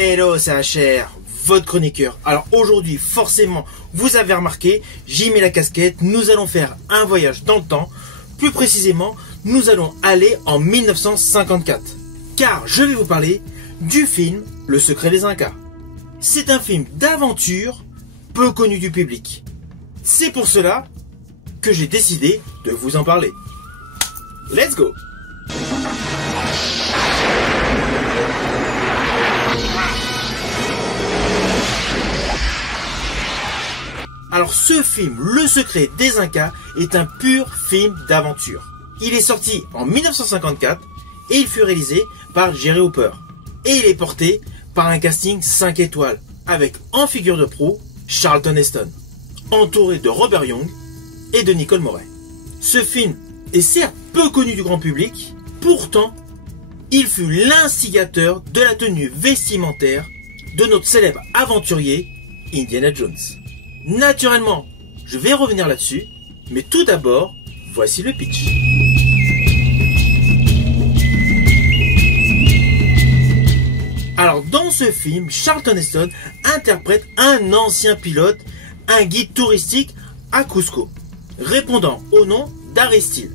Hello, c'est HR, votre chroniqueur. Alors aujourd'hui, forcément, vous avez remarqué, j'y mets la casquette, nous allons faire un voyage dans le temps. Plus précisément, nous allons aller en 1954. Car je vais vous parler du film Le Secret des Incas. C'est un film d'aventure peu connu du public. C'est pour cela que j'ai décidé de vous en parler. Let's go! Alors ce film, Le Secret des Incas, est un pur film d'aventure. Il est sorti en 1954 et il fut réalisé par Jerry Hopper. Et il est porté par un casting 5 étoiles, avec en figure de proue Charlton Heston, entouré de Robert Young et de Nicole Moret. Ce film est certes peu connu du grand public, pourtant il fut l'instigateur de la tenue vestimentaire de notre célèbre aventurier Indiana Jones. Naturellement, je vais revenir là-dessus, mais tout d'abord, voici le pitch. Alors dans ce film, Charlton Heston interprète un ancien pilote, un guide touristique à Cusco, répondant au nom d'Harry Steele.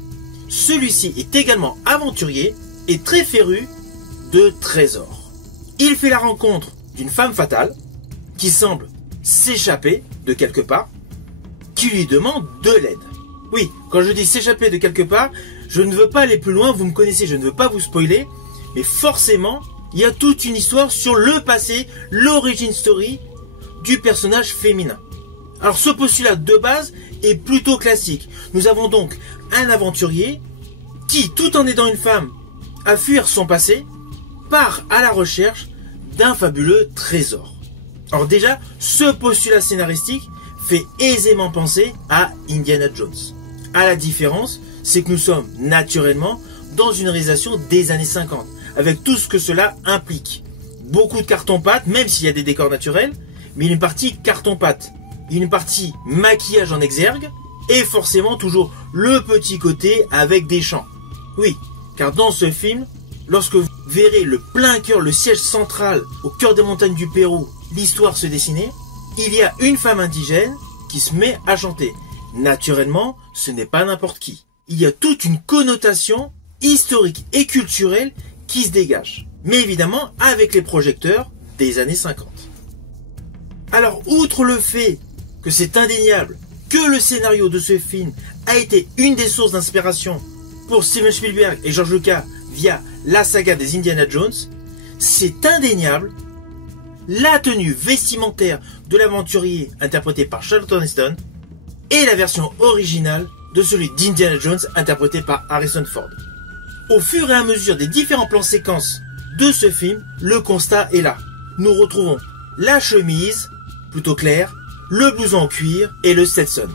Celui-ci est également aventurier et très féru de trésors. Il fait la rencontre d'une femme fatale qui semble s'échapper de quelque part, qui lui demande de l'aide. Oui, quand je dis s'échapper de quelque part, je ne veux pas aller plus loin, vous me connaissez, je ne veux pas vous spoiler, mais forcément, il y a toute une histoire sur le passé, l'origin story du personnage féminin. Alors ce postulat de base est plutôt classique. Nous avons donc un aventurier qui, tout en aidant une femme à fuir son passé, part à la recherche d'un fabuleux trésor. Alors déjà, ce postulat scénaristique fait aisément penser à Indiana Jones. À la différence, c'est que nous sommes naturellement dans une réalisation des années 50, avec tout ce que cela implique. Beaucoup de carton-pâte, même s'il y a des décors naturels, mais une partie carton-pâte, une partie maquillage en exergue, et forcément toujours le petit côté avec des chants. Oui, car dans ce film, lorsque vous verrez le plein cœur, le siège central au cœur des montagnes du Pérou, l'histoire se dessiner, il y a une femme indigène qui se met à chanter. Naturellement, ce n'est pas n'importe qui. Il y a toute une connotation historique et culturelle qui se dégage. Mais évidemment, avec les projecteurs des années 50. Alors, outre le fait que c'est indéniable que le scénario de ce film a été une des sources d'inspiration pour Steven Spielberg et George Lucas via la saga des Indiana Jones, c'est indéniable la tenue vestimentaire de l'aventurier interprété par Charlton Heston et la version originale de celui d'Indiana Jones interprété par Harrison Ford. Au fur et à mesure des différents plans séquences de ce film, le constat est là. Nous retrouvons la chemise, plutôt claire, le blouson en cuir et le Stetson.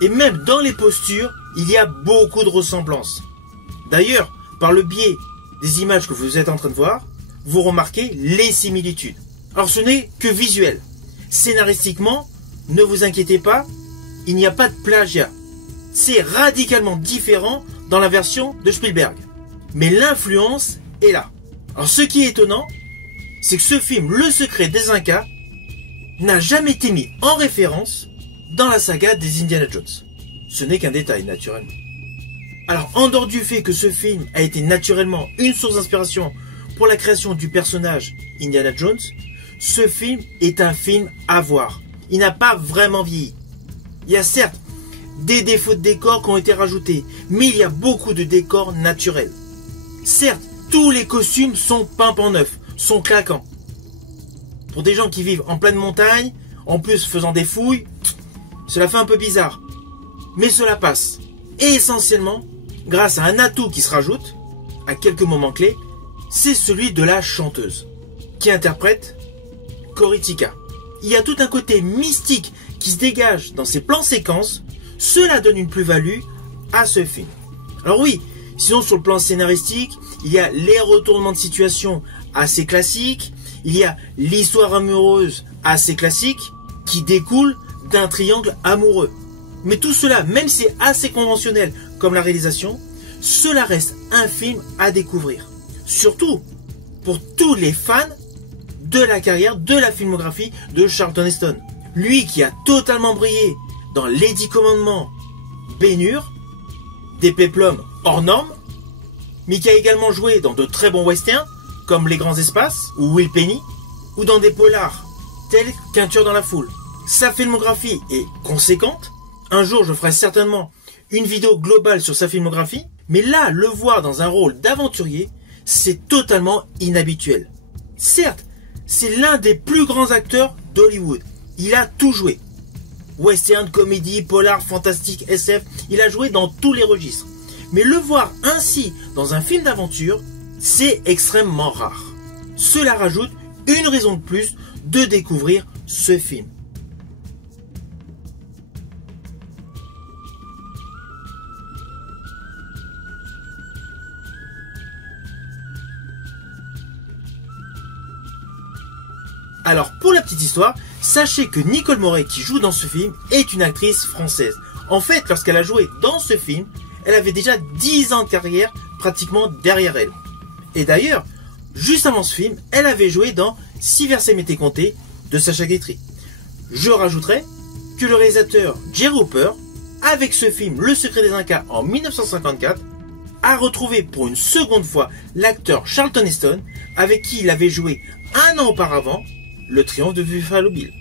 Et même dans les postures, il y a beaucoup de ressemblances. D'ailleurs, par le biais des images que vous êtes en train de voir, vous remarquez les similitudes. Alors ce n'est que visuel. Scénaristiquement, ne vous inquiétez pas, il n'y a pas de plagiat. C'est radicalement différent dans la version de Spielberg. Mais l'influence est là. Alors ce qui est étonnant, c'est que ce film, Le Secret des Incas, n'a jamais été mis en référence dans la saga des Indiana Jones. Ce n'est qu'un détail, naturellement. Alors, en dehors du fait que ce film a été naturellement une source d'inspiration pour la création du personnage Indiana Jones, ce film est un film à voir. Il n'a pas vraiment vieilli. Il y a certes des défauts de décors qui ont été rajoutés, mais il y a beaucoup de décors naturels. Certes, tous les costumes sont pimpants neufs, sont claquants. Pour des gens qui vivent en pleine montagne, en plus faisant des fouilles, cela fait un peu bizarre. Mais cela passe. Et essentiellement, grâce à un atout qui se rajoute, à quelques moments clés, c'est celui de la chanteuse, qui interprète Coritica. Il y a tout un côté mystique qui se dégage dans ces plans séquences, cela donne une plus-value à ce film. Alors oui, sinon sur le plan scénaristique, il y a les retournements de situation assez classiques, il y a l'histoire amoureuse assez classique qui découle d'un triangle amoureux. Mais tout cela, même si c'est assez conventionnel comme la réalisation, cela reste un film à découvrir. Surtout pour tous les fans de la carrière, de la filmographie de Charlton Heston. Lui qui a totalement brillé dans Les 10 Commandements, Ben-Hur, des péplums hors normes, mais qui a également joué dans de très bons westerns, comme Les Grands Espaces ou Will Penny, ou dans des polars tels qu'Un tueur dans la foule. Sa filmographie est conséquente. Un jour, je ferai certainement une vidéo globale sur sa filmographie, mais là, le voir dans un rôle d'aventurier, c'est totalement inhabituel. Certes, c'est l'un des plus grands acteurs d'Hollywood. Il a tout joué. Western, comédie, polar, fantastique, SF, il a joué dans tous les registres. Mais le voir ainsi dans un film d'aventure, c'est extrêmement rare. Cela rajoute une raison de plus de découvrir ce film. Alors pour la petite histoire, sachez que Nicole Morey qui joue dans ce film est une actrice française. En fait, lorsqu'elle a joué dans ce film, elle avait déjà 10 ans de carrière pratiquement derrière elle. Et d'ailleurs, juste avant ce film, elle avait joué dans Si versets m'étaient comptés de Sacha Guitry. Je rajouterai que le réalisateur Jerry Hooper, avec ce film Le Secret des Incas en 1954, a retrouvé pour une seconde fois l'acteur Charlton Heston, avec qui il avait joué un an auparavant Le Triomphe de Buffalo Bill.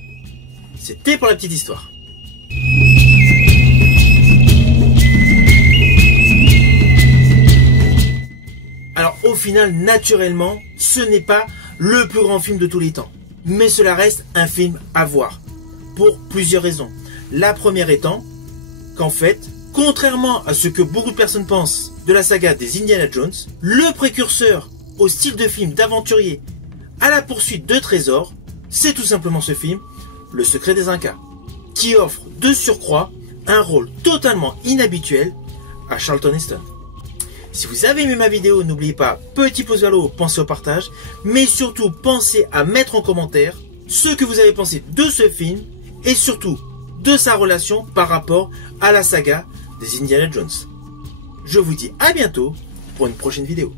C'était pour la petite histoire. Alors au final, naturellement, ce n'est pas le plus grand film de tous les temps. Mais cela reste un film à voir. Pour plusieurs raisons. La première étant qu'en fait, contrairement à ce que beaucoup de personnes pensent de la saga des Indiana Jones, le précurseur au style de film d'aventurier à la poursuite de trésors, c'est tout simplement ce film, Le Secret des Incas, qui offre de surcroît un rôle totalement inhabituel à Charlton Heston. Si vous avez aimé ma vidéo, n'oubliez pas, petit pouce vers le haut, pensez au partage, mais surtout pensez à mettre en commentaire ce que vous avez pensé de ce film et surtout de sa relation par rapport à la saga des Indiana Jones. Je vous dis à bientôt pour une prochaine vidéo.